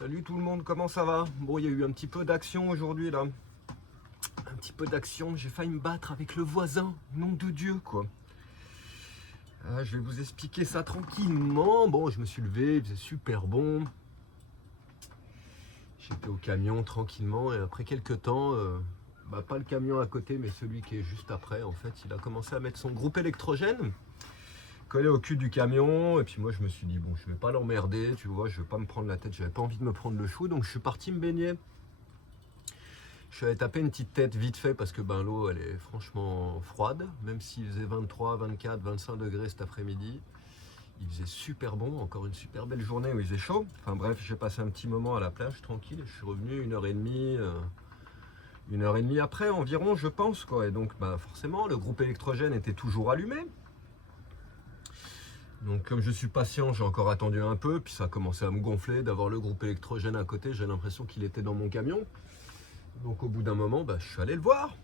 Salut tout le monde, comment ça va? Bon, il y a eu un petit peu d'action aujourd'hui là. Un petit peu d'action, j'ai failli me battre avec le voisin, nom de Dieu quoi. Je vais vous expliquer ça tranquillement. Bon, je me suis levé, il faisait super bon. J'étais au camion tranquillement et après quelques temps, pas le camion à côté mais celui qui est juste après, en fait, il a commencé à mettre son groupe électrogène collé au cul du camion et puis moi je me suis dit bon, je vais pas l'emmerder, tu vois, je vais pas me prendre la tête, j'avais pas envie de me prendre le chou, donc je suis parti me baigner. Je suis allé taper une petite tête vite fait parce que l'eau elle est franchement froide, même s'il faisait 23, 24, 25 degrés cet après-midi. Il faisait super bon, encore une super belle journée où il faisait chaud. Enfin bref, j'ai passé un petit moment à la plage tranquille, je suis revenu 1h30 après environ je pense quoi. Et donc forcément le groupe électrogène était toujours allumé. Donc comme je suis patient, j'ai encore attendu un peu, puis ça a commencé à me gonfler d'avoir le groupe électrogène à côté, j'ai l'impression qu'il était dans mon camion. Donc au bout d'un moment, je suis allé le voir.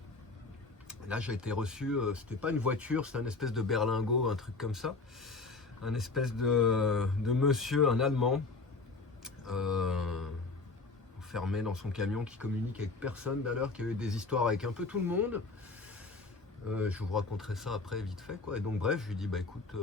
Là j'ai été reçu, c'était pas une voiture, c'était un espèce de berlingot, un truc comme ça. Un espèce de monsieur, un Allemand, enfermé dans son camion, qui communique avec personne d'ailleurs, qui a eu des histoires avec un peu tout le monde. Je vous raconterai ça après vite fait quoi. Et donc bref, je lui dis écoute,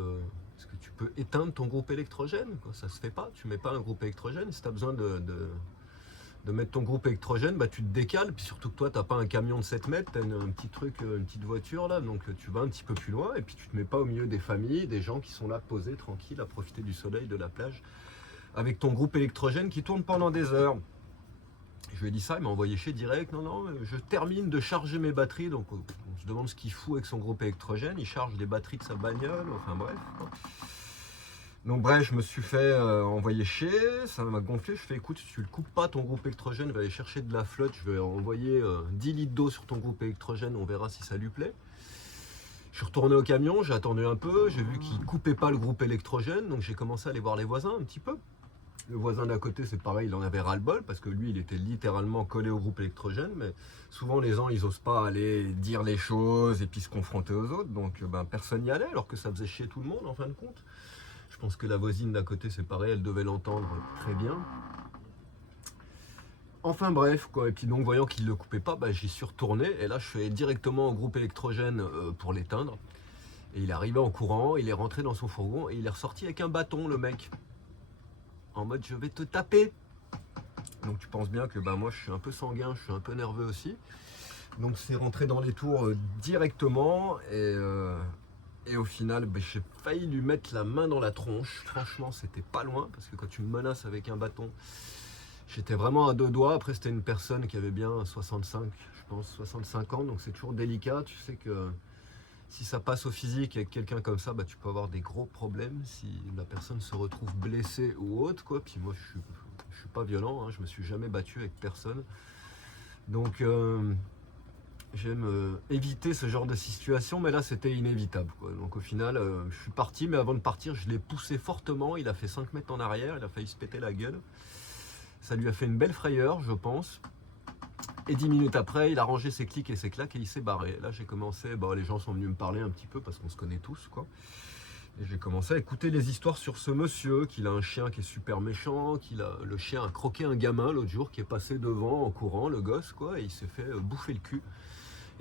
est-ce que tu peux éteindre ton groupe électrogène quoi? Ça se fait pas, tu mets pas un groupe électrogène. Si tu as besoin de mettre ton groupe électrogène, tu te décales, puis surtout que toi t'as pas un camion de 7 mètres, t'as un petit truc, une petite voiture là, donc tu vas un petit peu plus loin et puis tu te mets pas au milieu des familles, des gens qui sont là posés tranquilles à profiter du soleil, de la plage, avec ton groupe électrogène qui tourne pendant des heures. Je lui ai dit ça, il m'a envoyé chez direct, non, je termine de charger mes batteries, donc on se demande ce qu'il fout avec son groupe électrogène, il charge les batteries de sa bagnole, enfin bref. Donc bref, je me suis fait envoyer chier, ça m'a gonflé, je fais écoute, si tu ne coupes pas ton groupe électrogène, je vais aller chercher de la flotte, je vais envoyer 10 litres d'eau sur ton groupe électrogène, on verra si ça lui plaît. Je suis retourné au camion, j'ai attendu un peu, j'ai vu qu'il ne coupait pas le groupe électrogène, donc j'ai commencé à aller voir les voisins un petit peu. Le voisin d'à côté, c'est pareil, il en avait ras-le-bol parce que lui, il était littéralement collé au groupe électrogène. Mais souvent, les gens, ils n'osent pas aller dire les choses et puis se confronter aux autres. Donc, personne n'y allait alors que ça faisait chier tout le monde en fin de compte. Je pense que la voisine d'à côté, c'est pareil, elle devait l'entendre très bien. Enfin bref, quoi. Et puis donc, voyant qu'il ne le coupait pas, j'y suis retourné. Et là, je suis allé directement au groupe électrogène pour l'éteindre. Et il est arrivé en courant, il est rentré dans son fourgon et il est ressorti avec un bâton, le mec. En mode, je vais te taper. Donc tu penses bien que moi je suis un peu sanguin, je suis un peu nerveux aussi. Donc c'est rentré dans les tours directement et au final j'ai failli lui mettre la main dans la tronche. Franchement c'était pas loin parce que quand tu me menaces avec un bâton, j'étais vraiment à deux doigts. Après c'était une personne qui avait bien 65, je pense 65 ans, donc c'est toujours délicat. Tu sais que si ça passe au physique avec quelqu'un comme ça, tu peux avoir des gros problèmes si la personne se retrouve blessée ou autre quoi. Puis moi je suis pas violent, je me suis jamais battu avec personne. Donc j'aime éviter ce genre de situation, mais là c'était inévitable quoi. Donc au final je suis parti, mais avant de partir je l'ai poussé fortement, il a fait 5 mètres en arrière, il a failli se péter la gueule. Ça lui a fait une belle frayeur je pense. Et 10 minutes après, il a rangé ses clics et ses claques et il s'est barré. Là, j'ai commencé, les gens sont venus me parler un petit peu parce qu'on se connaît tous, quoi. Et j'ai commencé à écouter les histoires sur ce monsieur, qu'il a un chien qui est super méchant, le chien a croqué un gamin l'autre jour qui est passé devant en courant, le gosse, quoi, et il s'est fait bouffer le cul.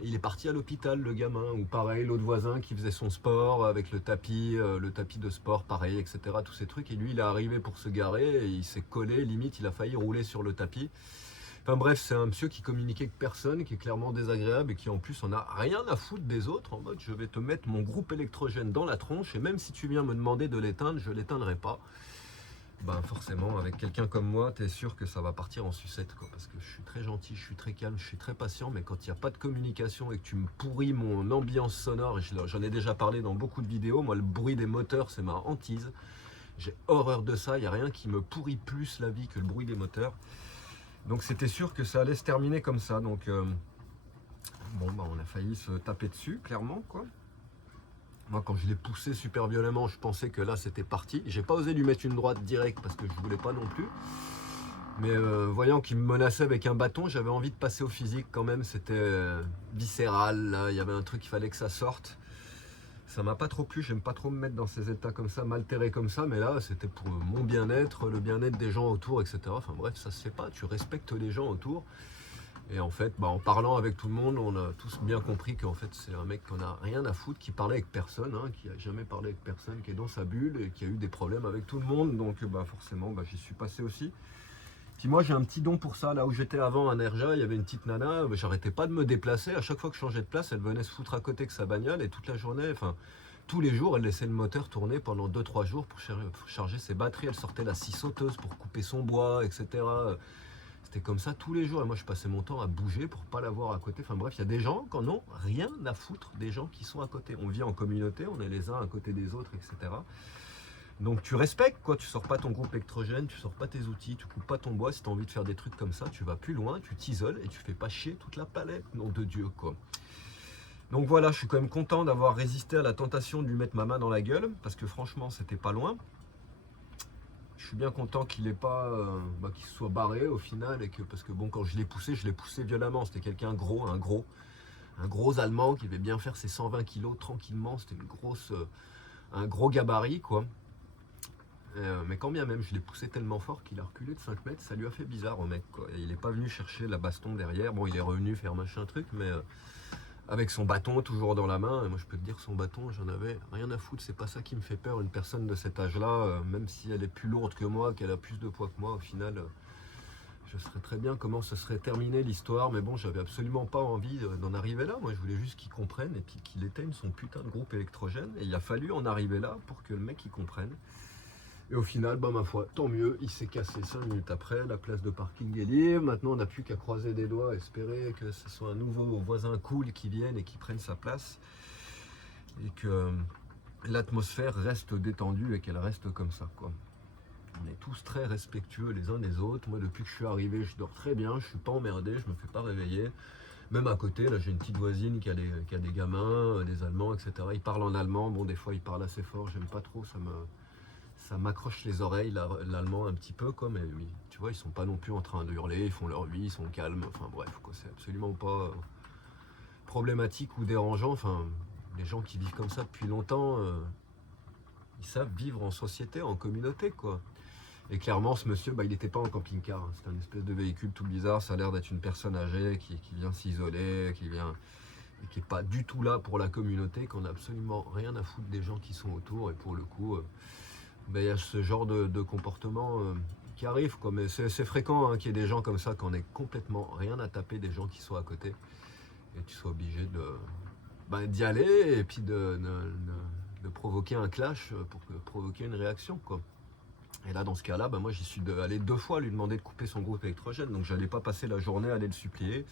Et il est parti à l'hôpital, le gamin. Ou pareil, l'autre voisin qui faisait son sport avec le tapis de sport, pareil, etc. Tous ces trucs. Et lui, il est arrivé pour se garer et il s'est collé, limite, il a failli rouler sur le tapis. Enfin bref, c'est un monsieur qui communiquait avec personne, qui est clairement désagréable et qui en plus en a rien à foutre des autres, en mode je vais te mettre mon groupe électrogène dans la tronche et même si tu viens me demander de l'éteindre, je l'éteindrai pas. Forcément, avec quelqu'un comme moi, t'es sûr que ça va partir en sucette, quoi, parce que je suis très gentil, je suis très calme, je suis très patient, mais quand il n'y a pas de communication et que tu me pourris mon ambiance sonore, et j'en ai déjà parlé dans beaucoup de vidéos, moi le bruit des moteurs c'est ma hantise, j'ai horreur de ça, il n'y a rien qui me pourrit plus la vie que le bruit des moteurs. Donc c'était sûr que ça allait se terminer comme ça. Donc on a failli se taper dessus, clairement quoi. Moi quand je l'ai poussé super violemment, je pensais que là c'était parti. J'ai pas osé lui mettre une droite directe parce que je voulais pas non plus. Mais voyant qu'il me menaçait avec un bâton, j'avais envie de passer au physique quand même. C'était viscéral, là. Il y avait un truc, il fallait que ça sorte. Ça m'a pas trop plu, j'aime pas trop me mettre dans ces états comme ça, m'altérer comme ça, mais là c'était pour mon bien-être, le bien-être des gens autour, etc. Enfin bref, ça se fait pas, tu respectes les gens autour. Et en fait, en parlant avec tout le monde, on a tous bien compris qu'en fait c'est un mec qu'on a rien à foutre, qui parlait avec personne, hein, qui a jamais parlé avec personne, qui est dans sa bulle et qui a eu des problèmes avec tout le monde. Donc forcément, j'y suis passé aussi. Puis moi j'ai un petit don pour ça, là où j'étais avant à Nerja, il y avait une petite nana, j'arrêtais pas de me déplacer, à chaque fois que je changeais de place, elle venait se foutre à côté que sa bagnole et toute la journée, enfin tous les jours, elle laissait le moteur tourner pendant 2-3 jours pour charger ses batteries, elle sortait la scie sauteuse pour couper son bois, etc. C'était comme ça tous les jours et moi je passais mon temps à bouger pour pas l'avoir à côté. Enfin bref, il y a des gens qui n'ont rien à foutre des gens qui sont à côté. On vit en communauté, on est les uns à côté des autres, etc. Donc tu respectes quoi, tu sors pas ton groupe électrogène, tu sors pas tes outils, tu coupes pas ton bois, si tu as envie de faire des trucs comme ça, tu vas plus loin, tu t'isoles et tu fais pas chier toute la palette, nom de Dieu quoi. Donc voilà, je suis quand même content d'avoir résisté à la tentation de lui mettre ma main dans la gueule, parce que franchement c'était pas loin. Je suis bien content qu'il ait pas, qu'il se soit barré au final, et que, parce que bon, quand je l'ai poussé violemment, c'était quelqu'un gros, un gros Allemand qui devait bien faire ses 120 kilos tranquillement, c'était un gros gabarit quoi. Mais quand bien même, je l'ai poussé tellement fort qu'il a reculé de 5 mètres, ça lui a fait bizarre au mec quoi. Et il n'est pas venu chercher la baston derrière, bon il est revenu faire machin truc, mais avec son bâton toujours dans la main, et moi je peux te dire que son bâton, j'en avais rien à foutre, c'est pas ça qui me fait peur, une personne de cet âge-là, même si elle est plus lourde que moi, qu'elle a plus de poids que moi, au final, je serais très bien comment ce serait terminé l'histoire, mais bon, j'avais absolument pas envie d'en arriver là, moi je voulais juste qu'il comprenne, et puis qu'il éteigne son putain de groupe électrogène, et il a fallu en arriver là pour que le mec il comprenne. Et au final, ma foi, tant mieux, il s'est cassé 5 minutes après, la place de parking est libre, maintenant on n'a plus qu'à croiser des doigts, espérer que ce soit un nouveau voisin cool qui vienne et qui prenne sa place, et que l'atmosphère reste détendue et qu'elle reste comme ça, quoi. On est tous très respectueux les uns des autres, moi depuis que je suis arrivé, je dors très bien, je suis pas emmerdé, je me fais pas réveiller. Même à côté, là j'ai une petite voisine qui a des gamins, des Allemands, etc. Ils parlent en allemand, bon des fois ils parlent assez fort, j'aime pas trop, ça m'accroche les oreilles, l'allemand un petit peu, quoi, mais oui, tu vois, ils sont pas non plus en train de hurler, ils font leur vie, ils sont calmes, enfin bref, quoi, c'est absolument pas problématique ou dérangeant, enfin, les gens qui vivent comme ça depuis longtemps, ils savent vivre en société, en communauté, quoi. Et clairement, ce monsieur, il n'était pas en camping-car, hein, c'est un espèce de véhicule tout bizarre, ça a l'air d'être une personne âgée qui vient s'isoler, qui n'est pas du tout là pour la communauté, qu'on n'a absolument rien à foutre des gens qui sont autour, et pour le coup... il y a ce genre de comportement qui arrive, quoi. Mais c'est fréquent hein, qu'il y ait des gens comme ça, qu'on ait complètement rien à taper des gens qui sont à côté, et tu sois obligé d'y aller et puis de provoquer un clash pour provoquer une réaction, quoi. Et là dans ce cas-là, moi j'y suis allé 2 fois lui demander de couper son groupe électrogène, donc j'allais pas passer la journée à aller le supplier.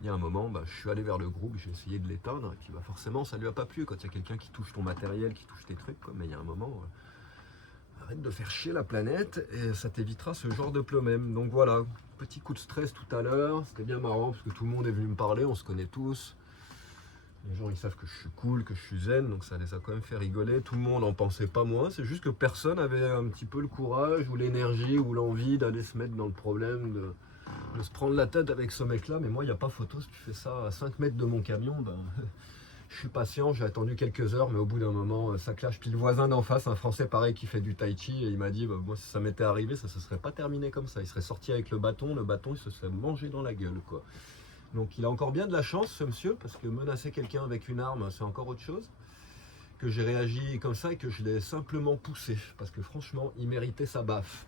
Il y a un moment, je suis allé vers le groupe, j'ai essayé de l'éteindre, et puis forcément ça lui a pas plu quand il y a quelqu'un qui touche ton matériel, qui touche tes trucs, quoi. Mais il y a un moment... arrête de faire chier la planète et ça t'évitera ce genre de problème. Donc voilà, petit coup de stress tout à l'heure, c'était bien marrant parce que tout le monde est venu me parler, on se connaît tous. Les gens ils savent que je suis cool, que je suis zen, donc ça les a quand même fait rigoler. Tout le monde en pensait pas moins, c'est juste que personne avait un petit peu le courage ou l'énergie ou l'envie d'aller se mettre dans le problème, de se prendre la tête avec ce mec là. Mais moi il n'y a pas photo, si tu fais ça à 5 mètres de mon camion, je suis patient, j'ai attendu quelques heures, mais au bout d'un moment, ça clash. Puis le voisin d'en face, un Français pareil qui fait du tai chi, et il m'a dit, moi si ça m'était arrivé, ça se serait pas terminé comme ça. Il serait sorti avec le bâton il se serait mangé dans la gueule, quoi. Donc il a encore bien de la chance, ce monsieur, parce que menacer quelqu'un avec une arme, c'est encore autre chose. Que j'ai réagi comme ça et que je l'ai simplement poussé, parce que franchement, il méritait sa baffe.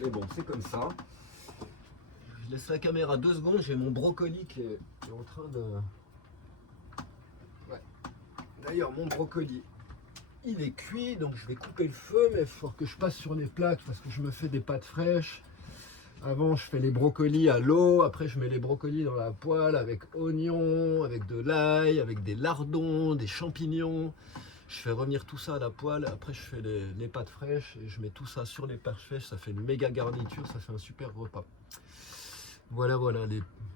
Mais bon, c'est comme ça. Je laisse la caméra 2 secondes, j'ai mon brocoli qui est en train de... D'ailleurs, mon brocoli, il est cuit, donc je vais couper le feu, mais il faut que je passe sur les plaques parce que je me fais des pâtes fraîches. Avant, je fais les brocolis à l'eau, après je mets les brocolis dans la poêle avec oignons, avec de l'ail, avec des lardons, des champignons. Je fais revenir tout ça à la poêle, après je fais les pâtes fraîches et je mets tout ça sur les pâtes fraîches, ça fait une méga garniture, ça fait un super repas. Voilà,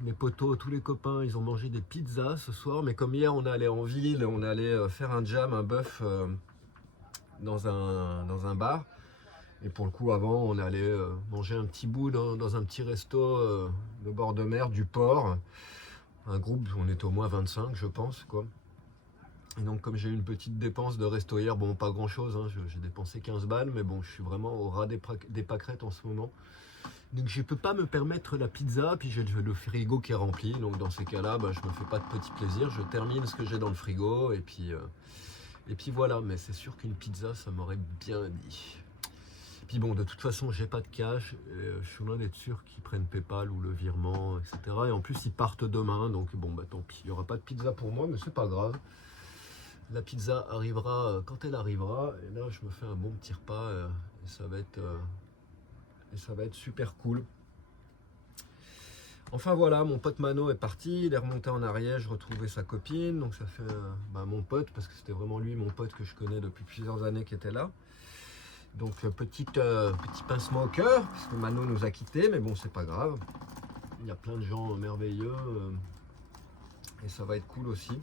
les potos, tous les copains, ils ont mangé des pizzas ce soir, mais comme hier on allait en ville, on allait faire un jam, un bœuf dans un bar. Et pour le coup, avant, on allait manger un petit bout dans un petit resto de bord de mer du port. Un groupe, on était au moins 25, je pense, quoi. Et donc comme j'ai eu une petite dépense de resto hier, bon pas grand chose, hein, j'ai dépensé 15 balles, mais bon je suis vraiment au ras des pâquerettes en ce moment. Donc je peux pas me permettre la pizza, puis j'ai le frigo qui est rempli, donc dans ces cas-là, bah, je me fais pas de petits plaisirs, je termine ce que j'ai dans le frigo, et puis voilà, mais c'est sûr qu'une pizza ça m'aurait bien dit. Puis bon, de toute façon, j'ai pas de cash, je suis loin d'être sûr qu'ils prennent PayPal ou le virement, etc. Et en plus, ils partent demain, donc bon, bah tant pis, il n'y aura pas de pizza pour moi, mais c'est pas grave. La pizza arrivera quand elle arrivera, et là, je me fais un bon petit repas, et ça va être super cool. Enfin voilà, mon pote Mano est parti, il est remonté en Ariège, retrouver sa copine, donc ça fait mon pote, parce que c'était vraiment lui, mon pote que je connais depuis plusieurs années qui était là. Donc petit pincement au cœur, puisque Mano nous a quittés, mais bon c'est pas grave. Il y a plein de gens merveilleux, et ça va être cool aussi.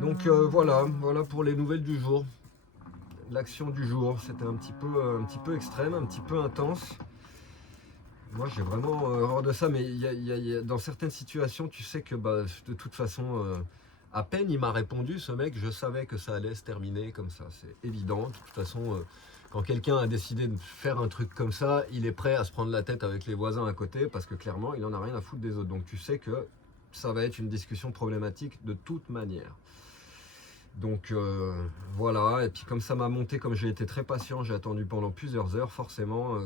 Donc voilà pour les nouvelles du jour. L'action du jour, c'était un petit peu extrême, un petit peu intense. Moi j'ai vraiment horreur de ça, mais dans certaines situations, tu sais que de toute façon, à peine il m'a répondu, ce mec, je savais que ça allait se terminer comme ça, c'est évident. De toute façon, quand quelqu'un a décidé de faire un truc comme ça, il est prêt à se prendre la tête avec les voisins à côté, parce que clairement, il en a rien à foutre des autres. Donc tu sais que ça va être une discussion problématique de toute manière. Donc voilà, et puis comme ça m'a monté, comme j'ai été très patient, j'ai attendu pendant plusieurs heures, forcément,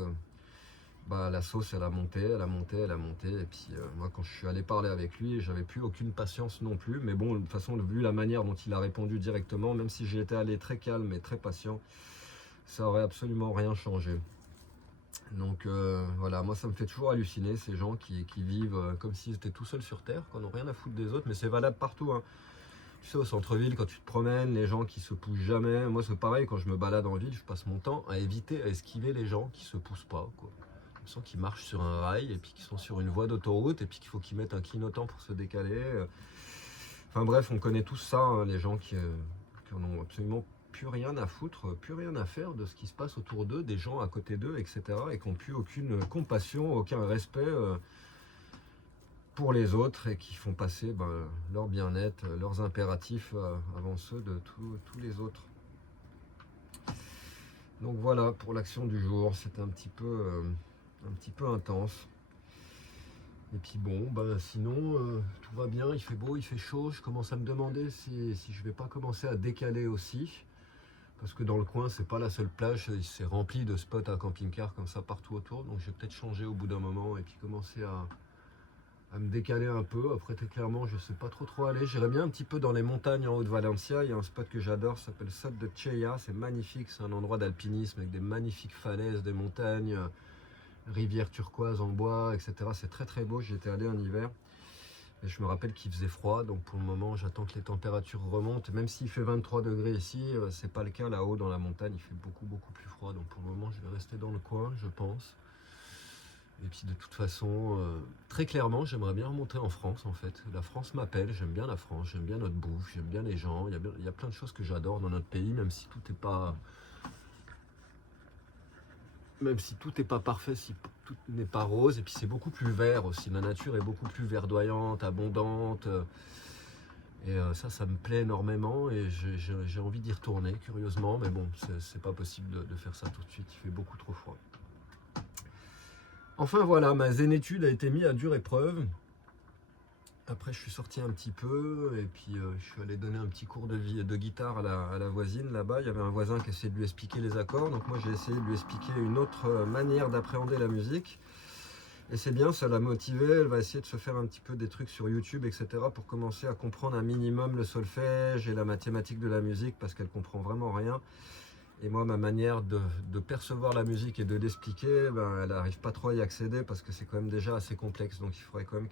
la sauce elle a monté, et puis moi quand je suis allé parler avec lui, j'avais plus aucune patience non plus, mais bon, de toute façon, vu la manière dont il a répondu directement, même si j'étais allé très calme et très patient, ça aurait absolument rien changé. Donc voilà, moi ça me fait toujours halluciner ces gens qui vivent comme s'ils étaient tout seuls sur Terre, qu'on n'a rien à foutre des autres, mais c'est valable partout, hein. Tu sais, au centre-ville, quand tu te promènes, les gens qui se poussent jamais. Moi, c'est pareil, quand je me balade en ville, je passe mon temps à éviter, à esquiver les gens qui se poussent pas, quoi. Je sens qu'ils marchent sur un rail et puis qu'ils sont sur une voie d'autoroute et puis qu'il faut qu'ils mettent un clignotant pour se décaler. Enfin bref, on connaît tous ça, hein, les gens qui en ont absolument plus rien à foutre, plus rien à faire de ce qui se passe autour d'eux, des gens à côté d'eux, etc. et qui n'ont plus aucune compassion, aucun respect pour les autres et qui font passer leur bien-être, leurs impératifs avant ceux de tous les autres. Donc voilà pour l'action du jour, c'était un petit peu intense. Et puis bon, sinon tout va bien, il fait beau, il fait chaud. Je commence à me demander si je vais pas commencer à décaler aussi. Parce que dans le coin, c'est pas la seule plage, il s'est rempli de spots à camping-car comme ça partout autour. Donc je vais peut-être changer au bout d'un moment et puis commencer à me décaler un peu. Après, très clairement, je sais pas trop aller. J'irais bien un petit peu dans les montagnes en haut de Valencia. Il y a un spot que j'adore, ça s'appelle Sot de Cheia. C'est magnifique, c'est un endroit d'alpinisme avec des magnifiques falaises, des montagnes, rivières turquoises en bois, etc. C'est très très beau. J'y étais allé en hiver. Et je me rappelle qu'il faisait froid, donc pour le moment, j'attends que les températures remontent. Même s'il fait 23 degrés ici, c'est pas le cas là-haut dans la montagne. Il fait beaucoup plus froid. Donc pour le moment, je vais rester dans le coin, je pense. Et puis de toute façon, très clairement, j'aimerais bien remonter en France en fait. La France m'appelle, j'aime bien la France, j'aime bien notre bouffe, j'aime bien les gens. Il y a plein de choses que j'adore dans notre pays, même si tout n'est pas parfait, si tout n'est pas rose. Et puis c'est beaucoup plus vert aussi. La nature est beaucoup plus verdoyante, abondante. Et ça me plaît énormément et j'ai envie d'y retourner, curieusement. Mais bon, c'est pas possible de faire ça tout de suite, il fait beaucoup trop froid. Enfin voilà, ma zénétude a été mise à dure épreuve. Après, je suis sorti un petit peu et puis je suis allé donner un petit cours de guitare à la voisine là-bas. Il y avait un voisin qui essayait de lui expliquer les accords, donc moi j'ai essayé de lui expliquer une autre manière d'appréhender la musique. Et c'est bien, ça l'a motivée. Elle va essayer de se faire un petit peu des trucs sur YouTube, etc. pour commencer à comprendre un minimum le solfège et la mathématique de la musique parce qu'elle comprend vraiment rien. Et moi, ma manière de percevoir la musique et de l'expliquer, elle n'arrive pas trop à y accéder parce que c'est quand même déjà assez complexe. Donc il faudrait quand même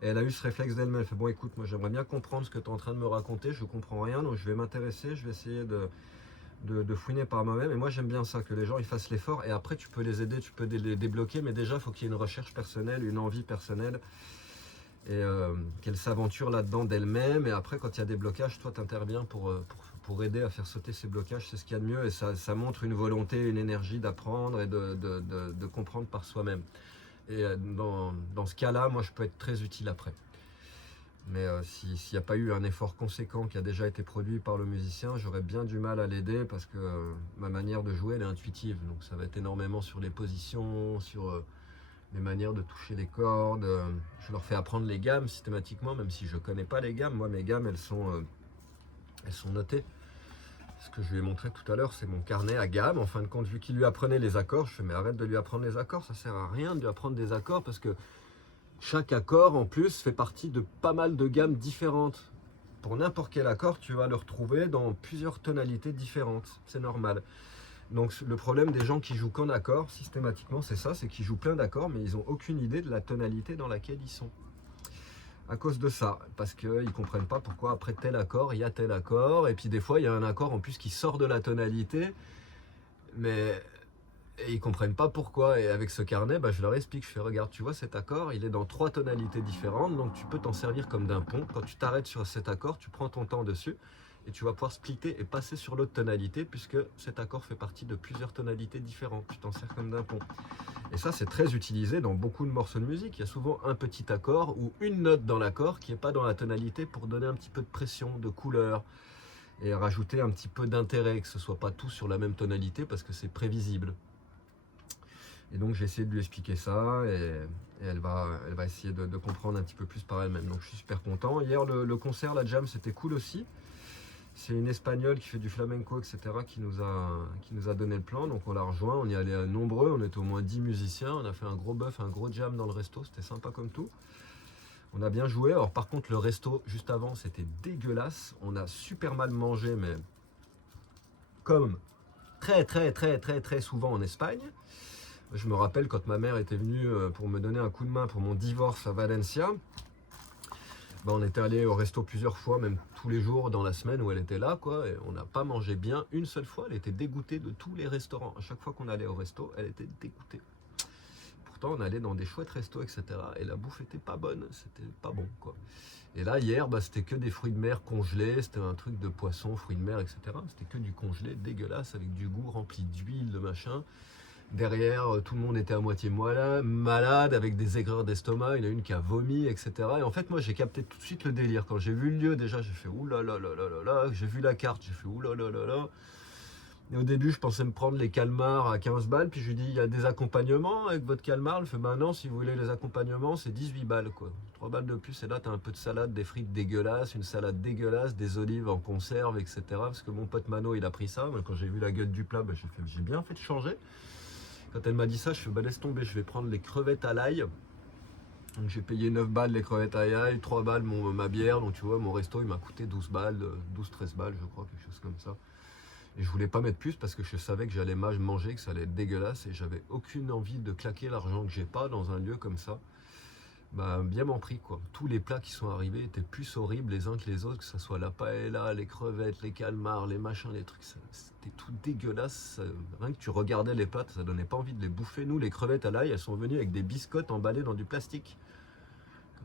elle a eu ce réflexe d'elle-même. Elle fait bon, écoute, moi j'aimerais bien comprendre ce que tu es en train de me raconter. Je comprends rien, donc je vais m'intéresser. Je vais essayer de fouiner par moi-même. Et moi j'aime bien ça, que les gens ils fassent l'effort. Et après tu peux les aider, tu peux les débloquer. Mais déjà, il faut qu'il y ait une recherche personnelle, une envie personnelle. Et qu'elle s'aventure là-dedans d'elle-même. Et après, quand il y a des blocages, toi tu interviens pour aider à faire sauter ces blocages, c'est ce qu'il y a de mieux et ça montre une volonté, une énergie d'apprendre et de comprendre par soi-même. Et dans ce cas-là, moi je peux être très utile après. Mais s'il n'y a pas eu un effort conséquent qui a déjà été produit par le musicien, j'aurais bien du mal à l'aider parce que ma manière de jouer elle est intuitive. Donc ça va être énormément sur les positions, sur les manières de toucher les cordes. Je leur fais apprendre les gammes systématiquement, même si je ne connais pas les gammes. Moi, mes gammes, elles sont notées. Ce que je lui ai montré tout à l'heure, c'est mon carnet à gamme. En fin de compte, vu qu'il lui apprenait les accords, je fais mais arrête de lui apprendre les accords, ça sert à rien de lui apprendre des accords parce que chaque accord en plus fait partie de pas mal de gammes différentes. Pour n'importe quel accord, tu vas le retrouver dans plusieurs tonalités différentes. C'est normal. Donc le problème des gens qui jouent qu'en accord, systématiquement, c'est ça, c'est qu'ils jouent plein d'accords, mais ils n'ont aucune idée de la tonalité dans laquelle ils sont. À cause de ça, parce qu'ils ne comprennent pas pourquoi après tel accord, il y a tel accord, et puis des fois, il y a un accord en plus qui sort de la tonalité, mais et ils comprennent pas pourquoi. Et avec ce carnet, je leur explique, je fais regarde, tu vois cet accord, il est dans 3 tonalités différentes, donc tu peux t'en servir comme d'un pont. Quand tu t'arrêtes sur cet accord, tu prends ton temps dessus et tu vas pouvoir splitter et passer sur l'autre tonalité puisque cet accord fait partie de plusieurs tonalités différentes. Tu t'en sers comme d'un pont. Et ça, c'est très utilisé dans beaucoup de morceaux de musique. Il y a souvent un petit accord ou une note dans l'accord qui n'est pas dans la tonalité pour donner un petit peu de pression, de couleur et rajouter un petit peu d'intérêt, que ce soit pas tout sur la même tonalité parce que c'est prévisible. Et donc j'ai essayé de lui expliquer ça et elle va essayer de comprendre un petit peu plus par elle-même. Donc je suis super content. Hier le concert, la jam, c'était cool aussi. C'est une Espagnole qui fait du flamenco, etc. qui nous a donné le plan. Donc on l'a rejoint, on y allait nombreux, on était au moins 10 musiciens. On a fait un gros bœuf, un gros jam dans le resto, c'était sympa comme tout. On a bien joué. Alors par contre le resto juste avant c'était dégueulasse. On a super mal mangé, mais comme très souvent en Espagne. Je me rappelle quand ma mère était venue pour me donner un coup de main pour mon divorce à Valencia. On était allé au resto plusieurs fois, même tous les jours dans la semaine où elle était là, quoi. Et on n'a pas mangé bien une seule fois. Elle était dégoûtée de tous les restaurants. À chaque fois qu'on allait au resto, elle était dégoûtée. Pourtant, on allait dans des chouettes restos, etc. Et la bouffe était pas bonne, c'était pas bon, quoi. Et là, hier, c'était que des fruits de mer congelés. C'était un truc de poisson, fruits de mer, etc. C'était que du congelé dégueulasse avec du goût rempli d'huile, de machin. Derrière, tout le monde était à moitié malade, avec des aigreurs d'estomac. Il y en a une qui a vomi, etc. Et en fait, moi, j'ai capté tout de suite le délire. Quand j'ai vu le lieu, déjà, j'ai fait oulala, j'ai vu la carte, j'ai fait oulala. Et au début, je pensais me prendre les calmars à 15 balles. Puis je lui dis, il y a des accompagnements avec votre calmar. Elle fait, non, si vous voulez les accompagnements, c'est 18 balles, quoi. 3 balles de plus. Et là, tu as un peu de salade, des frites dégueulasses, une salade dégueulasse, des olives en conserve, etc. Parce que mon pote Mano, il a pris ça. Quand j'ai vu la gueule du plat, j'ai bien fait de changer. Quand elle m'a dit ça, je fais laisse tomber, je vais prendre les crevettes à l'ail. Donc j'ai payé 9 balles les crevettes à l'ail, 3 balles ma bière. Donc tu vois, mon resto il m'a coûté 12 balles, 12-13 balles je crois, quelque chose comme ça. Et je voulais pas mettre plus parce que je savais que j'allais manger, que ça allait être dégueulasse. Et j'avais aucune envie de claquer l'argent que j'ai pas dans un lieu comme ça. Bien m'en pris quoi. Tous les plats qui sont arrivés étaient plus horribles les uns que les autres, que ce soit la paella, les crevettes, les calmars, les machins, les trucs, c'était tout dégueulasse. Rien que tu regardais les plats, ça donnait pas envie de les bouffer. Nous, les crevettes à l'ail, elles sont venues avec des biscottes emballées dans du plastique.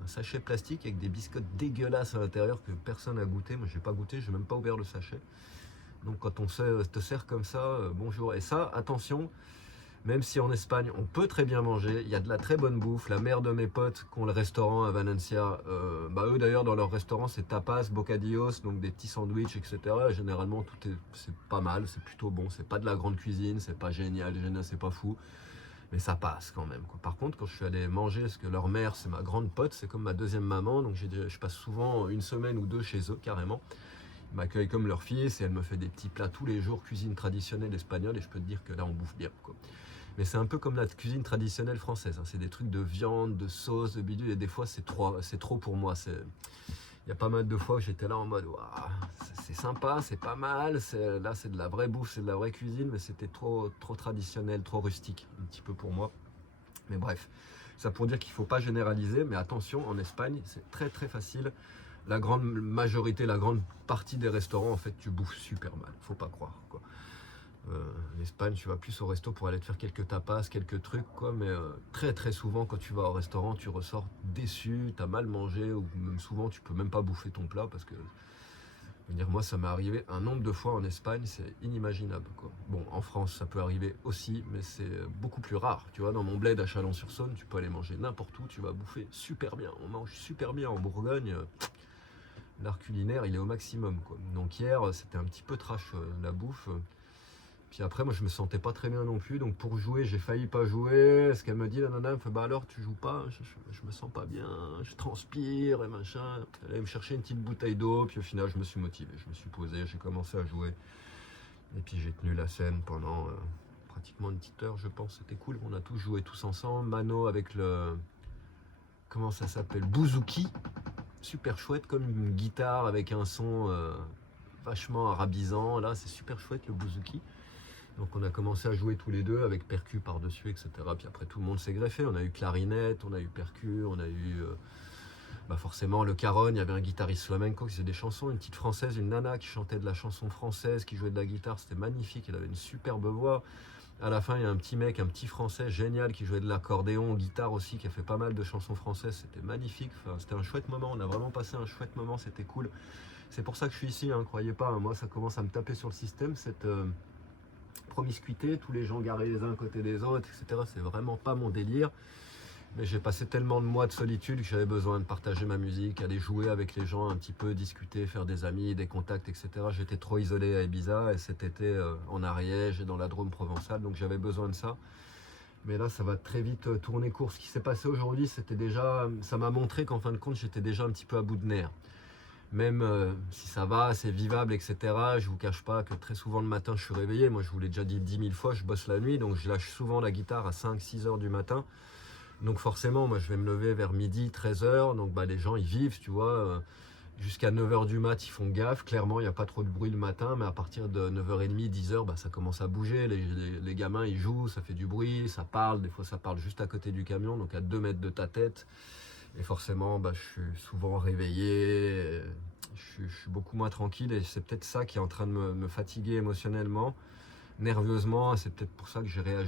Un sachet plastique avec des biscottes dégueulasses à l'intérieur que personne n'a goûté. Moi, j'ai pas goûté, j'ai même pas ouvert le sachet. Donc quand on te sert comme ça, bonjour. Et ça, attention, même si en Espagne on peut très bien manger, il y a de la très bonne bouffe. La mère de mes potes qui ont le restaurant à Valencia, eux d'ailleurs dans leur restaurant c'est tapas, bocadillos, donc des petits sandwichs, etc. Et généralement c'est pas mal, c'est plutôt bon. C'est pas de la grande cuisine, c'est pas génial, c'est pas fou, mais ça passe quand même, quoi. Par contre, quand je suis allé manger, parce que leur mère c'est ma grande pote, c'est comme ma deuxième maman, donc je passe souvent une semaine ou deux chez eux carrément. Ils m'accueillent comme leur fils et elle me fait des petits plats tous les jours, cuisine traditionnelle espagnole, et je peux te dire que là on bouffe bien, quoi. Mais c'est un peu comme la cuisine traditionnelle française, hein. C'est des trucs de viande, de sauce, de bidule, et des fois c'est trop pour moi. Il y a pas mal de fois où j'étais là en mode c'est sympa, c'est pas mal, là c'est de la vraie bouffe, c'est de la vraie cuisine, mais c'était trop traditionnel, trop rustique, un petit peu pour moi. Mais bref, ça pour dire qu'il ne faut pas généraliser, mais attention, en Espagne c'est très facile. La grande majorité, la grande partie des restaurants, en fait, tu bouffes super mal. Faut pas croire, quoi. L'Espagne, tu vas plus au resto pour aller te faire quelques tapas, quelques trucs, quoi. Mais très souvent, quand tu vas au restaurant, tu ressors déçu, t'as mal mangé, ou même souvent, tu peux même pas bouffer ton plat parce que Je veux dire, moi, ça m'est arrivé un nombre de fois en Espagne, c'est inimaginable, quoi. Bon, en France, ça peut arriver aussi, mais c'est beaucoup plus rare. Tu vois, dans mon bled à Chalon-sur-Saône, tu peux aller manger n'importe où, tu vas bouffer super bien. On mange super bien en Bourgogne. L'art culinaire, il est au maximum, quoi. Donc hier, c'était un petit peu trash, la bouffe. Puis après, moi, je me sentais pas très bien non plus. Donc pour jouer, j'ai failli pas jouer. Ce qu'elle me dit, la nana, elle me fait, bah alors, tu joues pas? Je me sens pas bien, je transpire et machin. Elle allait me chercher une petite bouteille d'eau. Puis au final, je me suis motivé. Je me suis posé, j'ai commencé à jouer. Et puis j'ai tenu la scène pendant pratiquement une petite heure, je pense. C'était cool. On a tous joué tous ensemble. Mano avec le... Comment ça s'appelle? Bouzouki. Super chouette, comme une guitare avec un son vachement arabisant. Là, c'est super chouette le bouzouki. Donc on a commencé à jouer tous les deux avec percu par-dessus, etc. Puis après tout le monde s'est greffé. On a eu clarinette, on a eu percu, on a eu forcément le caron. Il y avait un guitariste flamenco qui faisait des chansons, une petite française, une nana qui chantait de la chanson française, qui jouait de la guitare. C'était magnifique, il avait une superbe voix. À la fin, il y a un petit mec, un petit français génial qui jouait de l'accordéon, guitare aussi, qui a fait pas mal de chansons françaises. C'était magnifique. Enfin, c'était un chouette moment. On a vraiment passé un chouette moment. C'était cool. C'est pour ça que je suis ici. Hein, croyez pas. Hein, moi, ça commence à me taper sur le système. Cette promiscuité, tous les gens garés les uns à côté des autres, etc. C'est vraiment pas mon délire. Mais j'ai passé tellement de mois de solitude que j'avais besoin de partager ma musique, aller jouer avec les gens, un petit peu discuter, faire des amis, des contacts, etc. J'étais trop isolé à Ibiza et cet été en Ariège et dans la Drôme provençale, donc j'avais besoin de ça. Mais là, ça va très vite tourner court. Ce qui s'est passé aujourd'hui, c'était déjà, ça m'a montré qu'en fin de compte, j'étais déjà un petit peu à bout de nerfs. Même si ça va, c'est vivable, etc. Je vous cache pas que très souvent le matin, je suis réveillé. Moi, je vous l'ai déjà dit 10 000 fois, je bosse la nuit, donc je lâche souvent la guitare à 5-6 heures du matin. Donc forcément, moi, je vais me lever vers midi, 13 heures. Donc les gens, ils vivent, tu vois. Jusqu'à 9 heures du mat, ils font gaffe. Clairement, il n'y a pas trop de bruit le matin, mais à partir de 9h30, 10 heures, ça commence à bouger. Les gamins, ils jouent, ça fait du bruit, ça parle. Des fois, ça parle juste à côté du camion, donc à 2 mètres de ta tête. Et forcément, je suis souvent réveillé. Je suis beaucoup moins tranquille et c'est peut-être ça qui est en train de me fatiguer émotionnellement, nerveusement. C'est peut-être pour ça que j'ai réagi